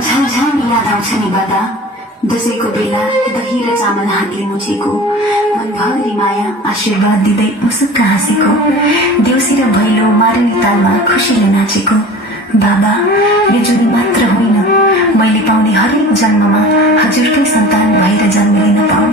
झन् याद आउँछ नि बदा, दसैँको बेला दही र चामल हातले मुछेको, मनभरि माया आशीर्वाद दिँदै मुसुक्क हाँसेको, देउसी र भैलो मारुनी तालमा खुसीले नाचेको। बाबा, यो जुनी मात्र होइन, मैले पाउने हरेक जन्ममा हजुरकै सन्तान भएर जन्म लिन पाऊँ।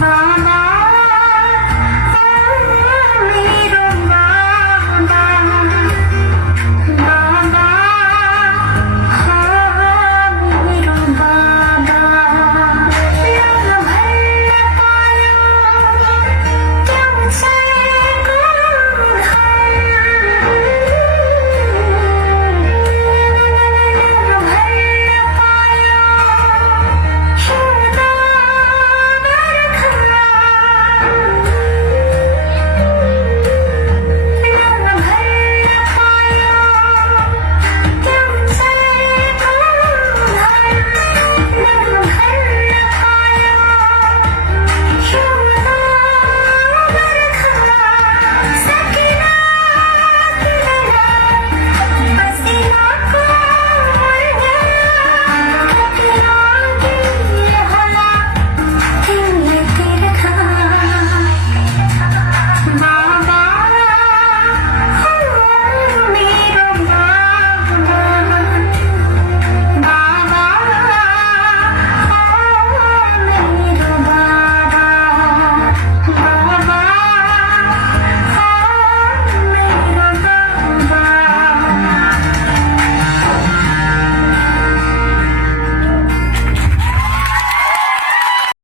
Mama